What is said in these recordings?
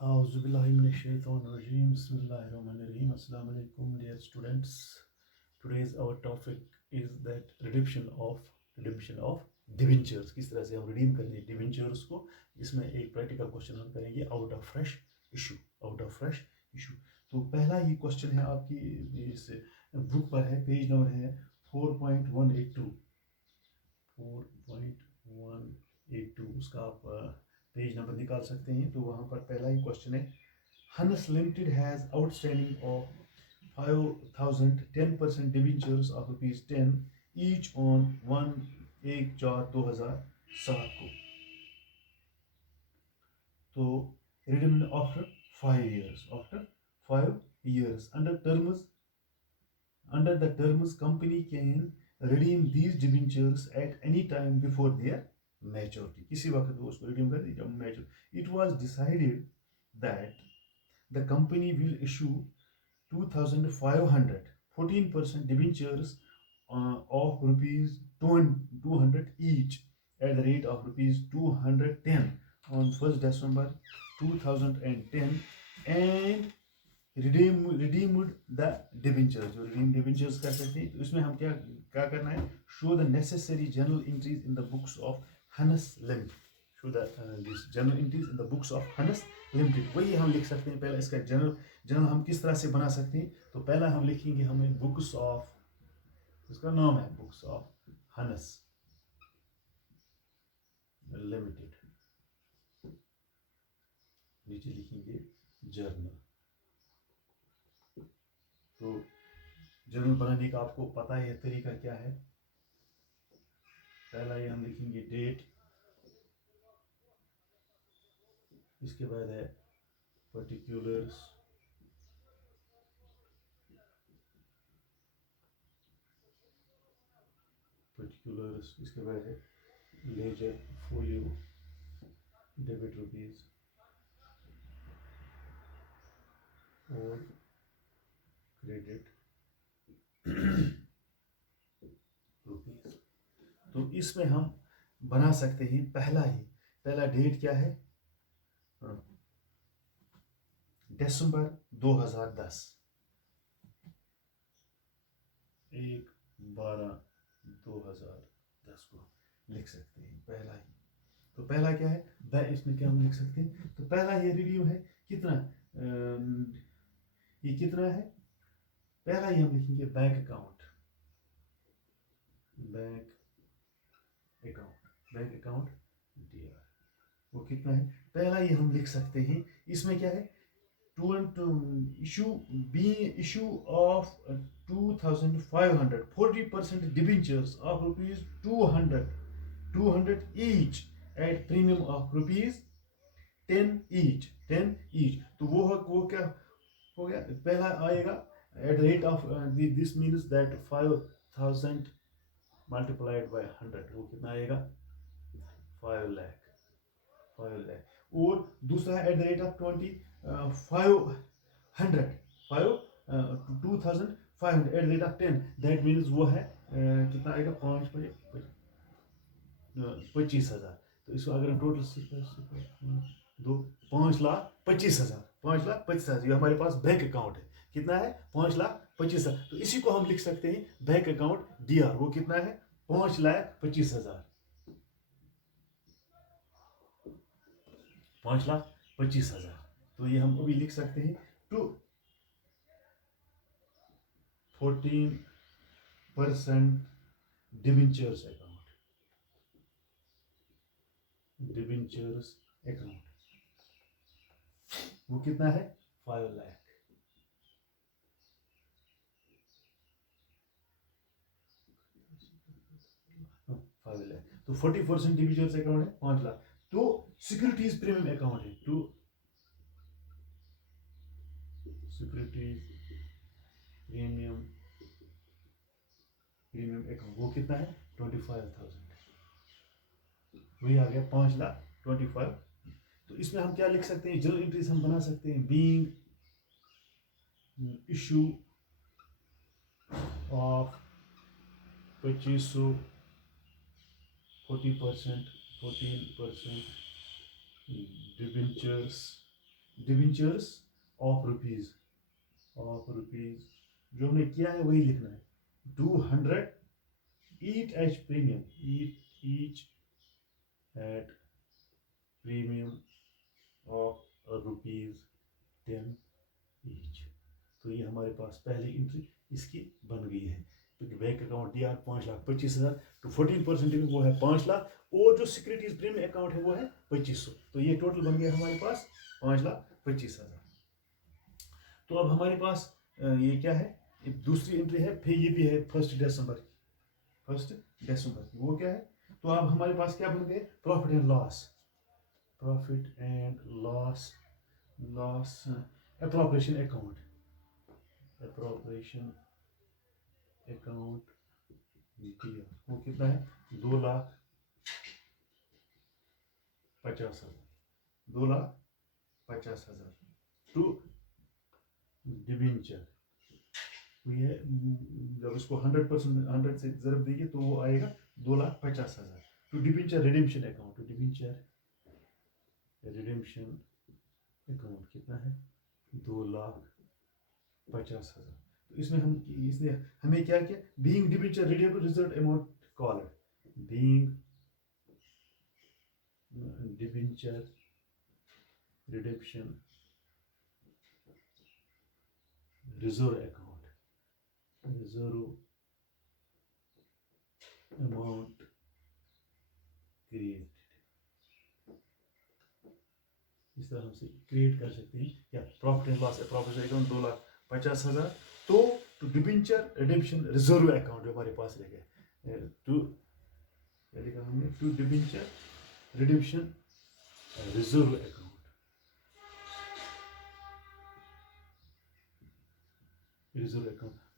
Auzubillahiminash-shaytanir-rajim. Bismillahir-rahmanir-rahim. Assalamu alaikum, dear students. Today's our topic is that redemption of debentures. किस तरह से हम redeem करते हैं debentures को. इसमें एक practical question हम करेंगे out of fresh issue. तो पहला ही question है आपकी इस बुक पर है, पेज नंबर है 4.182. 4.182 उसका आप पेज नंबर निकाल सकते हैं. तो वहाँ पर पहला ही क्वेश्चन है, हनस limited has outstanding of 5,000 10% debentures of ₹10 each on 1/4/2007 को. तो redeemed after 5 years under the terms company can redeem these debentures at any time before their maturity. किसी वक्त वो उसको redeem कर दी जब mature. It was decided that the company will issue 2,500 14% debentures of ₹200 each at the rate of ₹210 on 1st December 2010 and redeemed the debentures. जो redeemed debentures कर सकते हैं. तो इसमें हम क्या करना है, show the necessary journal entries in the books of Hannes Limited. show the these journal entries in the books of Hannes Limited. वही हम लिख सकते हैं. पहला इसका journal हम किस तरह से बना सकते हैं. तो पहला हम लिखेंगे, हमें books of, इसका नाम है books of Hannes Limited. नीचे लिखेंगे journal. तो जर्नल बनाने का आपको पता है तरीका क्या है. पहला ये हम लिखेंगे डेट, इसके बाद है पर्टिकुलर्स, इसके बाद है लेजर फोलियो, डेबिट रुपीज और क्रेडिट रुपीज. तो इसमें हम बना सकते हैं पहला डेट क्या है, दिसंबर 2010, 1/12/2010 को लिख सकते हैं पहला ही. तो पहला क्या है, इसमें क्या हम लिख सकते हैं. तो पहला ये रिव्यू है कितना, ये कितना है. पहला ही हम लिखेंगे बैंक अकाउंट DR. वो कितना है, पहला ही हम लिख सकते हैं. इसमें क्या है, issue of 2,500 40% debentures of ₹200 each at premium of ₹10 each. तो वो क्या हो गया, पहला आएगा at the rate of this means that 5,000 multiplied by 100 वो कितना आएगा, 5 lakh. और दूसरा है at the rate of 2,500 2,500 at the rate of 10, that means वो है कितना आएगा, 25,000. तो इसको अगर हम टोटल 5,25,000 ये हमारे पास बैंक अकाउंट है. कितना है, 5,25,000. तो इसी को हम लिख सकते हैं बैंक अकाउंट DR. वो कितना है, 5,25,000. 5,25,000. तो ये हम अभी लिख सकते हैं टू 14% डिबेंचर्स अकाउंट. वो कितना है, 5 लाख. तो 40% डिबेंचर्स अकाउंट है 5 लाख. तो सिक्योरिटीज प्रीमियम अकाउंट है, टू सिक्योरिटीज प्रीमियम अकाउंट. वो कितना है, 25,000. वही आ गया 5,25,000. तो इसमें हम क्या लिख सकते हैं, जर्नल एंट्रीज हम बना सकते हैं. Being issue of 2500 14% debentures debentures of rupees जो हमने किया है वही लिखना है 200 each H premium each at premium of ₹10 each। तो ये हमारे पास पहली एंट्री इसकी बन गई है क्योंकि बैंक अकाउंट दिया 5,25,000 तो 14% वो है 5 लाख और जो सिक्योरिटीज प्रीमियम अकाउंट है वो है 2500। तो ये टोटल बन गया हमारे पास 5,25,000। तो अब हमारे पास ये क्या है, एक दूसरी एंट्री है, फिर ये भी है 1 दिसंबर की। वो क्या है, तो अब हमारे पास क्या बन गए, profit and loss appropriation account दिया, वो कितना है 2,50,000 टू डिबेंचर। तो ये जब इसको 100 से ज़रब देंगे तो वो आएगा 2,50,000 टू डिबेंचर रिडेम्पशन अकाउंट। कितना है 2,50,000। तो इसमें इसने हमें क्या किया, being debenture redeemable reserve amount called being debenture redemption reserve amount created. इस तरह हम से क्रिएट कर सकते हैं या profit and loss appropriation account 2,50,000 तो to debenture redemption reserve account जो हमारे पास रह गया टू क्या लिखा हमने, to debenture redemption reserve account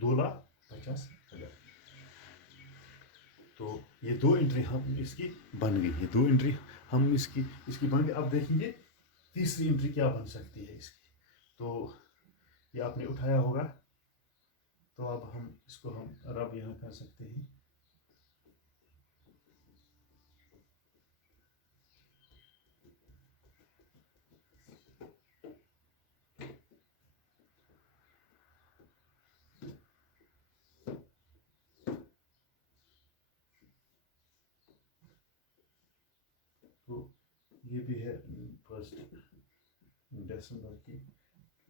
2,50,000। तो ये दो एंट्री हम इसकी बन गई, ये दो एंट्री हम इसकी बन गई। अब देखेंगे तीसरी एंट्री क्या बन सकती है इसकी। तो ये आपने उठाया होगा, तो अब हम इसको रब यहाँ कर सकते हैं। तो ये भी है 1 दिसंबर की।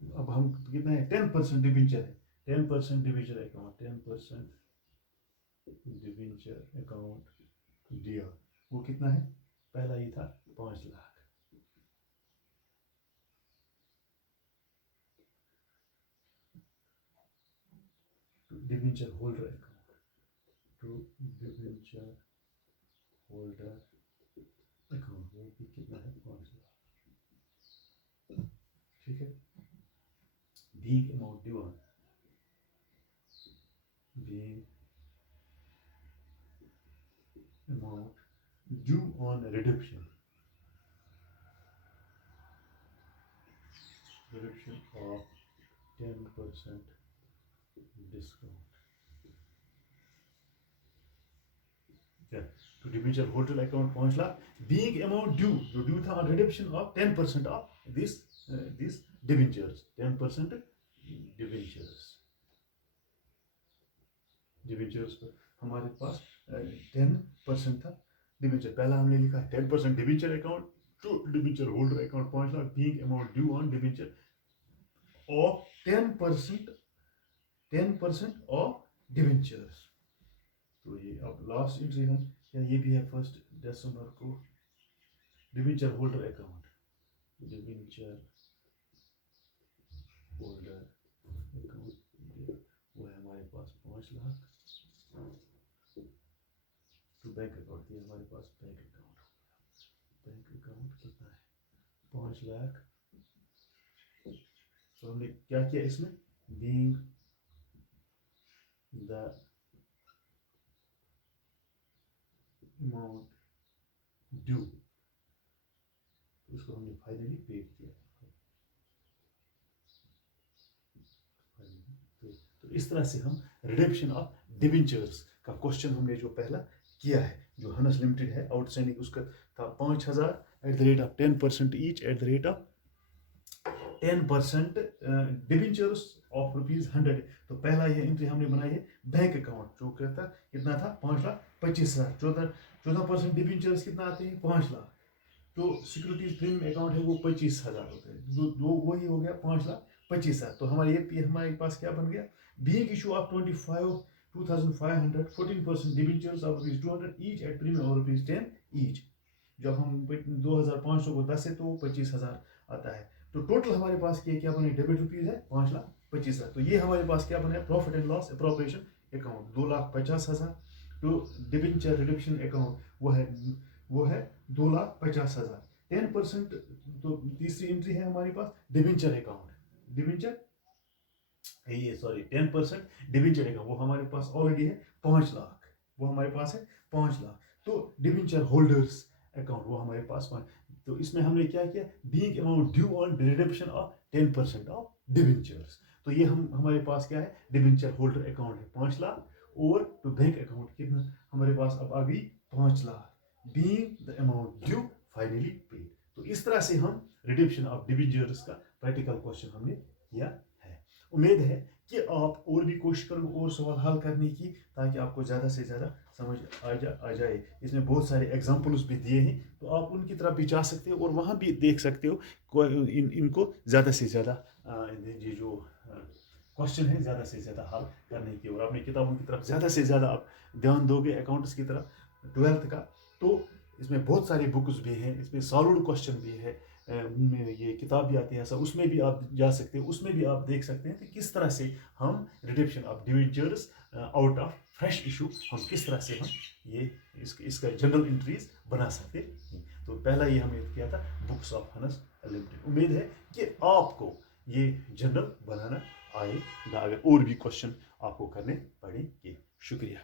अब हम कितना है 10% डिबेंचर है, 10% डिबेंचर अकाउंट 10% डिबेंचर अकाउंट दिया, वो कितना है, पहला ही था 5 lakh. Debenture holder account to debenture holder account, वो भी कितना है 5 लाख। ठीक है, being amount due on redemption of 10% discount। to debenture hotel account 5 lakh, being amount due, जो due था on redemption of 10% of this debentures, 10% debentures पर हमारे पास 10% था डिबेंचर। पहला हमने लिखा 10% debenture account to debenture holder account 5 lakh, being amount due on debenture of 10% of debentures. तो ये अब लास्ट एंट्री हम या ये भी है 1 दिसंबर को, डिबेंचर होल्डर अकाउंट वो है हमारे पास 5 लाख टू बैंक अकाउंट। ये हमारे पास बैंक अकाउंट कितना है 5 लाख। तो हमने क्या किया इसमें, बीइंग द अमाउंट ड्यू, उसको हमने फाइनली पे किया। तो इस तरह से हम रिडेम्पशन ऑफ डिबेंचर्स का क्वेश्चन हमने जो पहला किया है, जो हनस लिमिटेड है आउटस्टैंडिंग उसका था 5,000 at the rate of 10% each at the rate of 10% debentures of ₹100। तो पहला ये एंट्री हमने बनाई है बैंक अकाउंट, जो कहता कितना था 5,25,000। 14% डिबेंचर्स कितना आते हैं 5 लाख। जो सिक्योरिटीज प्रीमियम अकाउंट है वो 25,000 होते हैं, दो वही हो गया 5,25,000। तो हमारे पास क्या बन गया, being issue of 2,500 14% debentures of ₹200 each at premium और ₹10 ईच। जब हम 2,500 को 10 है तो 25,000 आता है। तो टोटल हमारे पास क्या बने, डेबिट रुपीज है 5,25,000। तो ये हमारे पास क्या बने, profit and loss appropriation account 2,50,000। तो डिबेंचर रिडक्शन अकाउंट वो है 2,50,000। 10%। तो तीसरी एंट्री है हमारे पास डिबेंचर अकाउंट, डिबेंचर ये सॉरी 10% डिबेंचर अकाउंट, वो हमारे पास ऑलरेडी है 5 लाख, वो हमारे पास है 5 लाख। तो डिबेंचर होल्डर्स अकाउंट वो हमारे पास 5। तो इसमें हमने क्या किया, being amount due on redemption of 10% of debentures. तो ये हमारे पास क्या है, डिबेंचर होल्डर अकाउंट है 5 लाख, और तो बैंक अकाउंट कितना हमारे पास अब आ गई 5 lakh, being the amount due finally paid. तो इस तरह से हम रिडेम्पशन ऑफ डिबेंचर्स का प्रैक्टिकल क्वेश्चन हमने किया है। उम्मीद है कि आप और भी कोशिश करोगे और सवाल हल करने की, ताकि आपको ज़्यादा से ज़्यादा समझ आ जाए। इसमें बहुत सारे एग्जाम्पल्स भी दिए हैं, तो आप उनकी तरफ भी जा सकते हो और वहाँ भी देख सकते हो इनको ज़्यादा से ज़्यादा ये जो क्वेश्चन है ज़्यादा से ज़्यादा हल करने की, और अपनी किताबों की तरफ ज़्यादा से ज़्यादा आप ध्यान दोगे अकाउंट्स की तरफ 12th का। तो इसमें बहुत सारी बुक्स भी हैं, इसमें सॉल्व्ड क्वेश्चन भी है, ये किताब भी आती है ऐसा, उसमें भी आप जा सकते हो, उसमें भी आप देख सकते हैं कि किस तरह से हम redemption of debentures out of fresh issue हम किस तरह से हम ये इसका जनरल एंट्रीज बना सकते हैं। तो पहला ये हमने किया था बुक्स ऑफ हनस लिमिटेड। उम्मीद है कि आपको ये जनरल बनाना आएगा, अगर और भी क्वेश्चन आपको करने पड़ेंगे। शुक्रिया।